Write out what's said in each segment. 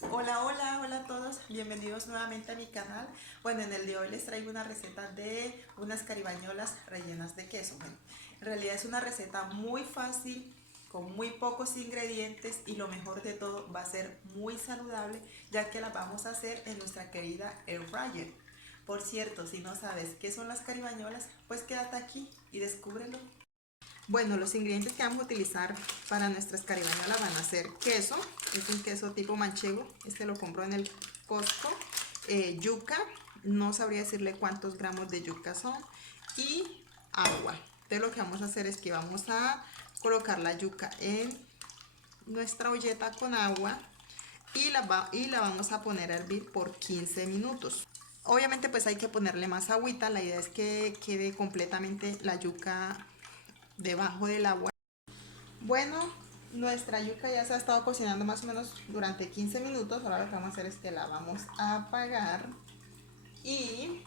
Hola, hola, hola a todos, bienvenidos nuevamente a mi canal. Bueno, en el de hoy les traigo una receta de unas caribañolas rellenas de queso. Bueno, en realidad es una receta muy fácil, con muy pocos ingredientes y lo mejor de todo va a ser muy saludable, ya que la vamos a hacer en nuestra querida Air Fryer. Por cierto, si no sabes qué son las caribañolas, pues quédate aquí y descúbrelo. Bueno, los ingredientes que vamos a utilizar para nuestras caribañolas van a ser queso, es un queso tipo manchego, este lo compro en el Costco, yuca, no sabría decirle cuántos gramos de yuca son, y agua. Entonces lo que vamos a hacer es que vamos a colocar la yuca en nuestra olleta con agua y la vamos a poner a hervir por 15 minutos. Obviamente pues hay que ponerle más agüita, la idea es que quede completamente la yuca debajo del agua. Bueno, nuestra yuca ya se ha estado cocinando más o menos durante 15 minutos. Ahora lo que vamos a hacer es que la vamos a apagar y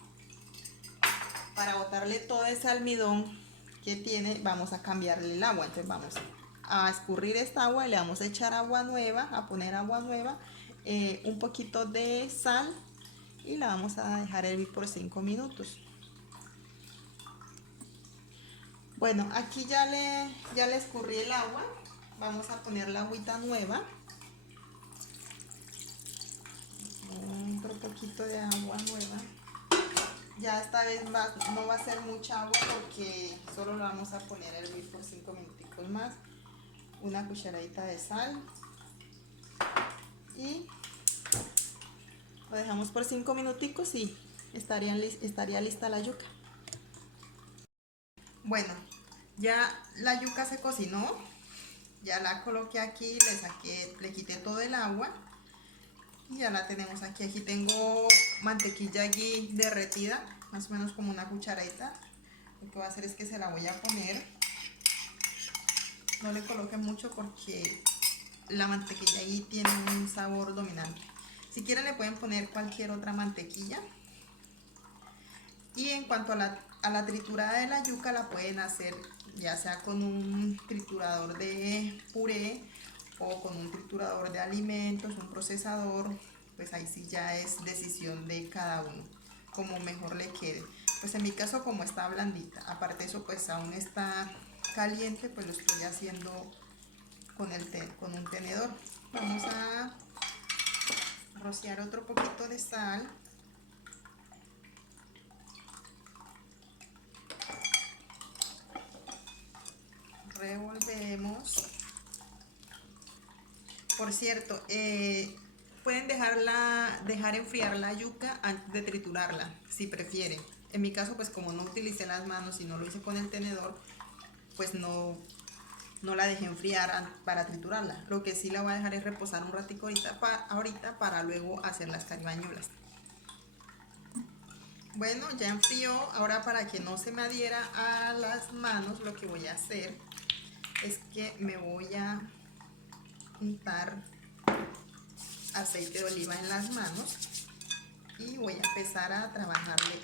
para botarle todo ese almidón que tiene vamos a cambiarle el agua. Entonces vamos a escurrir esta agua y le vamos a echar agua nueva, a poner agua nueva, un poquito de sal y la vamos a dejar hervir por 5 minutos. Bueno, aquí ya le escurrí el agua. Vamos a poner la agüita nueva. Otro poquito de agua nueva. Ya esta vez no va a ser mucha agua porque solo lo vamos a poner a hervir por 5 minuticos más. Una cucharadita de sal y lo dejamos por 5 minuticos y estaría lista la yuca. Bueno, ya la yuca se cocinó, ya la coloqué aquí, le quité todo el agua y ya la tenemos aquí. Aquí tengo mantequilla allí derretida, más o menos como una cucharadita. Lo que voy a hacer es que se la voy a poner. No le coloquen mucho porque la mantequilla ahí tiene un sabor dominante. Si quieren le pueden poner cualquier otra mantequilla. Y en cuanto a la triturada de la yuca, la pueden hacer ya sea con un triturador de puré o con un triturador de alimentos, un procesador. Pues ahí sí ya es decisión de cada uno, como mejor le quede. Pues en mi caso, como está blandita, aparte de eso pues aún está caliente, pues lo estoy haciendo con un tenedor. Vamos a rociar otro poquito de sal. Revolvemos. Por cierto, pueden dejar enfriar la yuca antes de triturarla, si prefieren. En mi caso, pues como no utilicé las manos y no lo hice con el tenedor, pues no la dejé enfriar para triturarla. Lo que sí la voy a dejar es reposar un ratico ahorita para luego hacer las caribañolas. Bueno, ya enfrió. Ahora para que no se me adhiera a las manos, lo que voy a hacer es que me voy a untar aceite de oliva en las manos y voy a empezar a trabajarle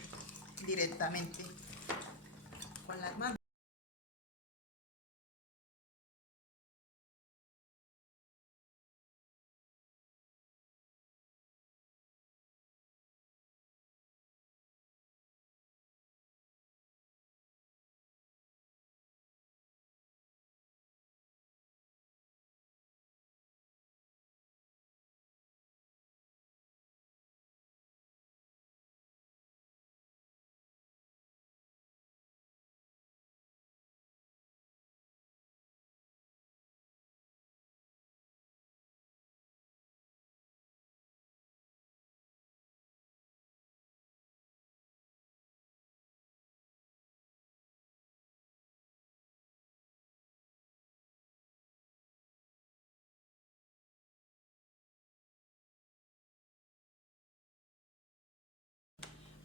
directamente con las manos.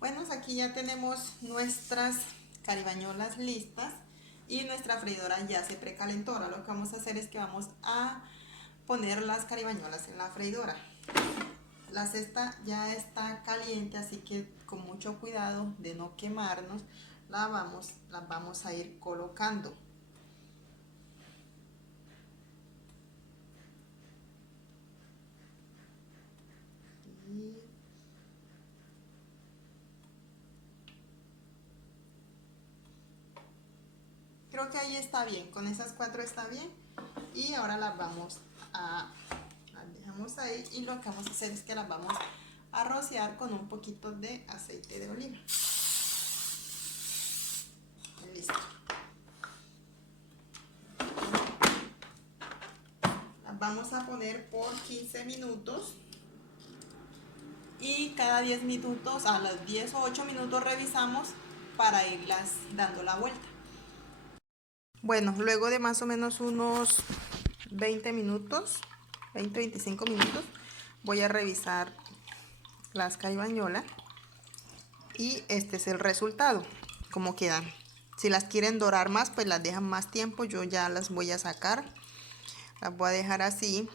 Bueno, aquí ya tenemos nuestras caribañolas listas y nuestra freidora ya se precalentó. Ahora lo que vamos a hacer es que vamos a poner las caribañolas en la freidora. La cesta ya está caliente, así que con mucho cuidado de no quemarnos, las vamos a ir colocando. creo que ahí está bien, con esas 4 está bien. Y ahora las dejamos ahí y lo que vamos a hacer es que las vamos a rociar con un poquito de aceite de oliva. Listo. Las vamos a poner por 15 minutos. Y cada 10 minutos, a los 10 o 8 minutos revisamos para irlas dando la vuelta. Bueno, luego de más o menos unos 20 minutos, 20-25 minutos, voy a revisar las caibañolas y este es el resultado, como quedan. Si las quieren dorar más, pues las dejan más tiempo. Yo ya las voy a sacar, las voy a dejar así